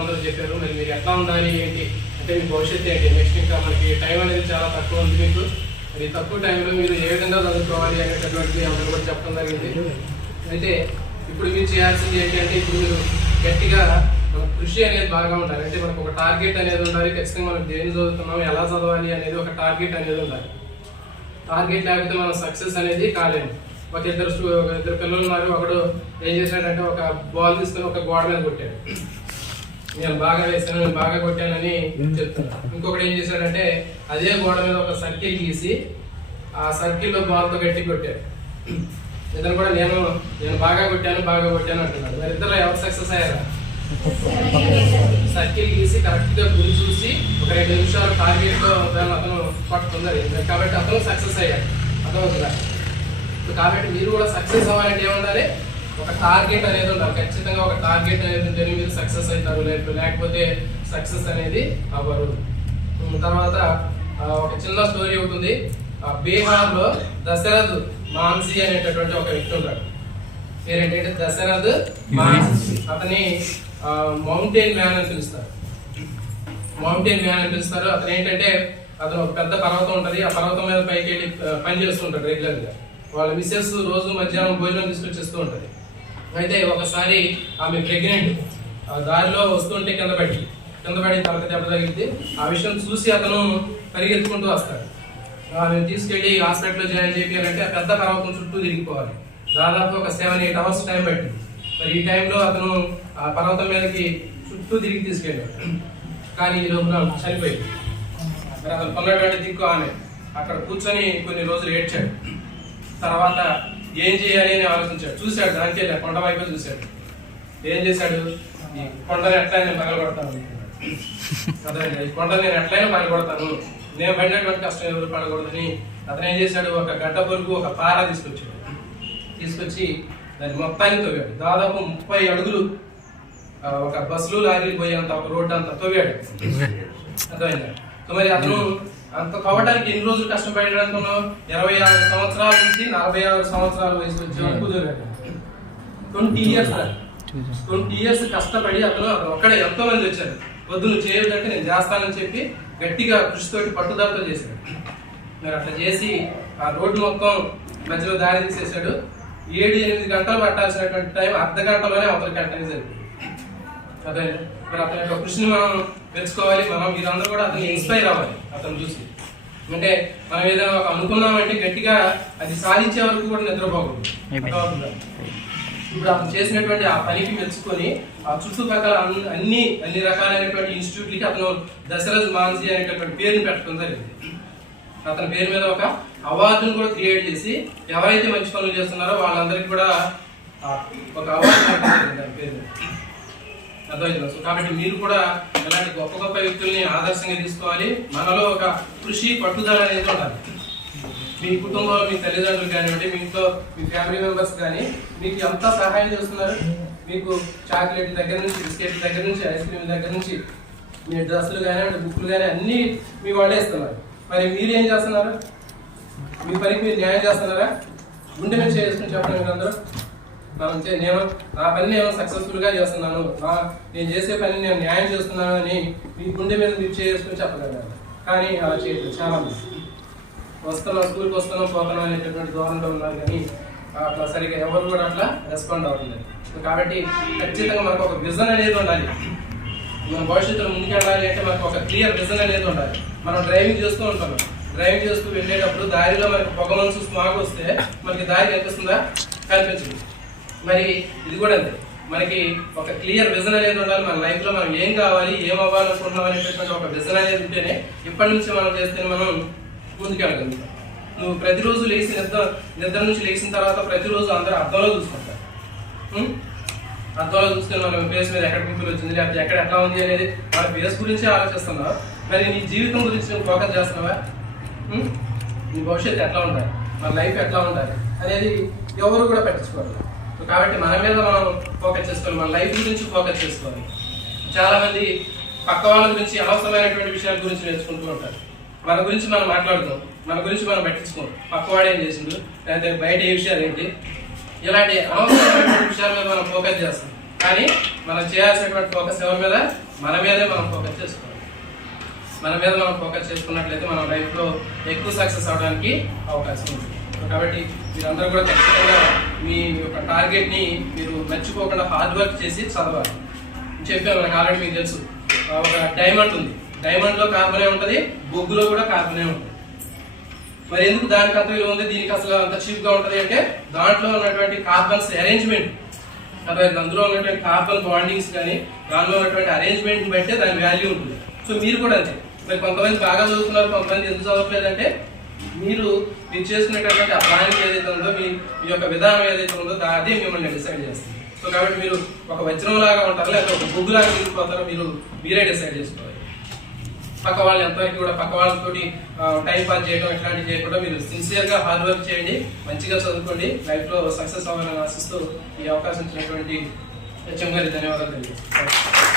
అందరూ చెప్పారు. మరి మీరు ఎట్లా ఉండాలి ఏంటి? అంటే మీ భవిష్యత్తు ఏంటి? నెక్స్ట్ ఇంకా మనకి టైం అనేది చాలా తక్కువ ఉంది మీకు. మరి తక్కువ టైంలో మీరు ఏ విధంగా చదువుకోవాలి అనేటటువంటిది అందరూ కూడా చెప్పడం జరిగింది. అయితే ఇప్పుడు మీరు చేయాల్సింది ఏంటి అంటే ఇప్పుడు మీరు గట్టిగా కృషి అనేది బాగా ఉండాలి. అంటే మనకు ఒక టార్గెట్ అనేది ఉండాలి. ఖచ్చితంగా మనం దేని చదువుతున్నాం ఎలా చదవాలి అనేది ఒక టార్గెట్ అనేది ఉండాలి. టార్గెట్ లేకపోతే మనం సక్సెస్ అనేది కాలేము. ఒక ఇద్దరు ఒక ఇద్దరు పిల్లలు ఉన్నారు. ఒకడు ఏం చేశాడంటే ఒక బాల్ తీసుకొని ఒక గోడ మీద కొట్టాడు. నేను బాగా వేసాను నేను బాగా కొట్టానని చెప్తున్నాను ఇంకొకటి ఏం చేశాడంటే అదే గోడ మీద ఒక సర్కిల్ గీసి ఆ సర్కిల్లో బాల్తో గట్టి కొట్టాడు. ఇద్దరు కూడా నేను నేను బాగా కొట్టాను బాగా కొట్టాను అంటున్నాడు. మరి ఇద్దరు ఎవరు సక్సెస్ అయ్యారా? సర్కిల్ గీసి కరెక్ట్గా గురి చూసి ఒక రెండు నిమిషాలు టార్గెట్తో దాన్ని అతను పట్టుకుంది కాబట్టి అతను సక్సెస్ అయ్యాడు. అర్థమవుతుందా? కాబట్టి మీరు కూడా సక్సెస్ అవ్వాలంటే ఏముండాలి? ఒక టార్గెట్ అనేది ఉండాలి. ఖచ్చితంగా ఒక టార్గెట్ అనేది ఉంటేనే మీరు సక్సెస్ అవుతారు లేకపోతే లేకపోతే సక్సెస్ అనేది అవ్వరు. తర్వాత ఒక చిన్న స్టోరీ ఉంటుంది బీహార్లో దశరథ్ మాన్సీ అనేటటువంటి ఒక వ్యక్తి ఉంటాడు పేరేంటంటే దశరథ్ మాన్సీ. అతని మౌంటైన్ మ్యాన్ అని పిలుస్తారు. మౌంటైన్ మ్యాన్ అని పిలుస్తారు. అతను ఏంటంటే అతను ఒక పెద్ద పర్వతం ఉంటుంది. ఆ పర్వతం మీద పైకి వెళ్ళి పని చేస్తుంటాడు రెగ్యులర్గా వాళ్ళ మిసెస్ రోజు మధ్యాహ్నం భోజనం తీసుకొచ్చేస్తూ ఉంటుంది. అయితే ఒకసారి ఆమె ప్రెగ్నెంట్ దారిలో వస్తుంటే కింద పడి కింద పడి తలక దెబ్బ తగిలింది ఆ విషయం చూసి అతను పరిగెత్తుకుంటూ వస్తాడు. ఆమెను తీసుకెళ్ళి హాస్పిటల్లో జాయిన్ చేయాలంటే ఆ పెద్ద పర్వతం చుట్టూ తిరిగిపోవాలి. దాదాపు ఒక సెవెన్ ఎయిట్ అవర్స్ టైం పట్టింది. మరి ఈ టైంలో అతను ఆ పర్వతం మీదకి చుట్టూ తిరిగి తీసుకెళ్ళాడు. కానీ ఈ లోపల చనిపోయింది. మరి అతను కొన్నటువంటి దిక్కు ఆమె. అక్కడ కూర్చొని కొన్ని రోజులు ఏడ్చాడు. తర్వాత ఏం చేయాలి అని ఆలోచించాడు. చూశాడు దానికి కొండ వైపు చూశాడు. ఏం చేశాడు? ఈ కొండని ఎట్లయినా పగలగొడతాను. అనుకున్నాడు. అదే ఈ కొండని నేను ఎట్లయినా పగలగొడతాను. నేను పడినటువంటి కష్టం ఎవరు పడకూడదని. అతను ఏం చేశాడు? ఒక గడ్డ పొరుగు ఒక పార తీసుకొచ్చాడు. తీసుకొచ్చి దాన్ని మొత్తాన్ని తవ్వాడు. దాదాపు ముప్పై అడుగులు ఒక బస్సులు లారీలు పోయేంత ఒక రోడ్డు అంత తవ్వాడు. అర్థమైందా? సో మరి అతను అంత తవ్వడానికి ఎన్ని రోజులు కష్టపడాడు అనుకున్నావు ఇరవై ఆరు సంవత్సరాల నుంచి నలభై ఆరు సంవత్సరాల వయసు వచ్చే వరకు ట్వంటీ ఇయర్స్ ట్వంటీ ఇయర్స్ కష్టపడి అతను ఒక్కడే ఎంతో మంది వచ్చారు. వద్దు నువ్వు చేయొద్దంటే నేను చేస్తానని చెప్పి గట్టిగా కృషితోటి పట్టుదలతో చేశాడు. మరి అట్లా చేసి ఆ రోడ్డు మొత్తం మధ్యలో దారి తీసేశాడు. ఏడు ఎనిమిది గంటలు పట్టాల్సినటువంటి టైం అర్ధ గంటలోనే అవతల కట్టని జరిగింది. అదే మరి అతని యొక్క కృషిని మనం మెచ్చుకోవాలి మనం మీరందరూ కూడా అతన్ని ఇన్స్పైర్ అవ్వాలి అతను చూసి. అంటే మనం ఏదైనా ఒక అనుకున్నామంటే గట్టిగా అది సాధించే వరకు కూడా నిద్రపోకూడదు? ఇప్పుడు అతను చేసినటువంటి ఆ పనికి మెచ్చుకొని ఆ చుట్టుపక్కల అన్ని- అన్ని రకాలైనటువంటి ఇన్స్టిట్యూట్లకి అతను దశరథ్ మాన్సీ అనేటటువంటి పేరుని పెట్టడం జరిగింది. అతని పేరు మీద ఒక అవార్డును కూడా క్రియేట్ చేసి ఎవరైతే మంచి పనులు చేస్తున్నారో వాళ్ళందరికీ కూడా ఒక అవార్డు పెట్టడం జరిగింది పేరు మీద. సో కాబట్టి మీరు కూడా ఇలాంటి గొప్ప గొప్ప వ్యక్తుల్ని ఆదర్శంగా తీసుకోవాలి. మనలో ఒక కృషి పట్టుదల అనేది ఉండాలి. మీ కుటుంబంలో మీ తల్లిదండ్రులు కానివ్వండి మీ ఇంట్లో మీ ఫ్యామిలీ మెంబర్స్ కానీ మీకు ఎంత సహాయం చేస్తున్నారు? మీకు చాక్లెట్ దగ్గర నుంచి బిస్కెట్ దగ్గర నుంచి ఐస్ క్రీమ్ దగ్గర నుంచి మీ డ్రెస్సులు కానివ్వండి బుక్లు కానీ అన్నీ మీ వాళ్ళే ఇస్తున్నారు. మరి మీరు ఏం చేస్తున్నారు? మీ పనికి మీరు న్యాయం చేస్తున్నారా? గుండె మీద చేసుకుని చెప్పండి మీరు అందరూ మనం నేను నా పని నేను సక్సెస్ఫుల్గా చేస్తున్నాను. నా నేను చేసే పని నేను న్యాయం చేస్తున్నాను అని మీ గుండె మీద మీరు చేసుకుని చెప్పగలరు. కానీ అలా చేయదు చాలా మంది వస్తున్నాం స్కూల్కి వస్తున్నాం పోతున్నాం అనేటటువంటి ధోరణిలో ఉన్నారు కానీ అట్లా సరిగ్గా ఎవరు కూడా అట్లా రెస్పాండ్ అవ్వట్లేదు సో కాబట్టి ఖచ్చితంగా మనకు ఒక విజన్ అనేది ఉండాలి. మన భవిష్యత్తులో ముందుకెళ్ళాలి అంటే మనకు ఒక క్లియర్ విజన్ అనేది ఉండాలి. మనం డ్రైవింగ్ చేస్తూ ఉంటాం. డ్రైవింగ్ చేస్తూ వెళ్ళేటప్పుడు దారిలో మనకి పొగ మనసు స్మాగ్ వస్తే మనకి దారి కనిపిస్తుందా? కనిపించదు. మరి ఇది కూడా అంతే. మనకి ఒక క్లియర్ విజన్ అనేది ఉండాలి మన లైఫ్లో మనం ఏం కావాలి ఏం అవ్వాలనుకుంటున్నాం అనేటువంటి ఒక విజన్ అనేది ఉంటేనే ఇప్పటి నుంచి మనం చేస్తే మనం ముందుకెళ్ళగలుగుతాం నువ్వు ప్రతిరోజు లేచి నిద్ర నిద్ర నుంచి లేచిన తర్వాత ప్రతిరోజు అందరూ అద్దంలో చూసుకుంటారు. అర్థంలో అద్దంలో చూసుకొని మనం ఫేస్ మీద ఎక్కడ గుర్తులు వచ్చింది లేకపోతే ఎక్కడ ఎట్లా ఉంది అనేది మన ఫేస్ గురించి ఆలోచిస్తున్నావా? మరి నీ జీవితం గురించి నువ్వు ఫోకస్ చేస్తున్నావా? నీ భవిష్యత్తు ఎట్లా ఉండాలి? మన లైఫ్ ఎట్లా ఉండాలి అనేది ఎవరు కూడా పట్టించుకోరు. కాబట్టి మన మీద మనం ఫోకస్ చేసుకోవాలి. మన లైఫ్ గురించి ఫోకస్ చేసుకోవాలి. చాలామంది పక్క వాళ్ళ గురించి అనవసరమైనటువంటి విషయాల గురించి నేర్చుకుంటూ ఉంటారు. మన గురించి మనం మాట్లాడుతాం. మన గురించి మనం పట్టించుకోం. పక్కవాడు ఏం చేసిండు? లేకపోతే బయట ఏ విషయాలు ఏంటి? ఇలాంటి అనవసరమైనటువంటి విషయాల మీద మనం ఫోకస్ చేస్తాం. కానీ మనం చేయాల్సినటువంటి ఫోకస్ ఎవరి మీద? మన మీదే మనం ఫోకస్ చేసుకోవాలి. మన మీద మనం ఫోకస్ చేసుకున్నట్లయితే మన లైఫ్లో ఎక్కువ సక్సెస్ అవడానికి అవకాశం ఉంది. కాబట్టి మీరందరూ కూడా ఖచ్చితంగా మీ యొక్క టార్గెట్ని మీరు మర్చిపోకుండా హార్డ్ వర్క్ చేసి చదవాలి. చెప్పాను మనకు ఆల్రెడీ మీకు తెలుసు. ఒక డైమండ్ ఉంది. డైమండ్లో కార్బనే ఉంటుంది బొగ్గులో కూడా కార్బనే ఉంటుంది. మరి ఎందుకు దానికి అంత విలువ ఉంది? దీనికి అసలు అంత చీప్గా ఉంటుంది అంటే దాంట్లో ఉన్నటువంటి కార్బన్స్ అరేంజ్మెంట్ అర్థమైంది అందులో ఉన్నటువంటి కార్బన్ బాండింగ్స్ కానీ దానిలో ఉన్నటువంటి అరేంజ్మెంట్ బట్టే దాని వాల్యూ ఉంటుంది. సో మీరు కూడా అంతే మరి కొంతమంది బాగా చదువుతున్నారు కొంతమంది ఎందుకు చదవట్లేదంటే మీరు మీరు చేసుకునేటటువంటి ఆ ప్లానింగ్ ఏదైతే ఉందో మీ మీ యొక్క విధానం ఏదైతే ఉందో అదే మిమ్మల్ని డిసైడ్ చేస్తుంది. సో కాబట్టి మీరు ఒక వజ్రం లాగా ఉంటారు లేకపోతే ఒక బుగ్గు లాగా తీసుకుపోతారో మీరు మీరే డిసైడ్ చేసుకోవాలి. పక్క వాళ్ళు ఎంతవరకు కూడా పక్క వాళ్ళతోటి టైం పాస్ చేయడం ఇట్లాంటివి చేయకుండా మీరు సిన్సియర్గా హార్డ్ వర్క్ చేయండి మంచిగా చదువుకోండి లైఫ్లో సక్సెస్ అవ్వాలని ఆశిస్తూ ఈ అవకాశం ఇచ్చినటువంటి హెచ్ఎం గారి ధన్యవాదాలు తెలియజేస్తాను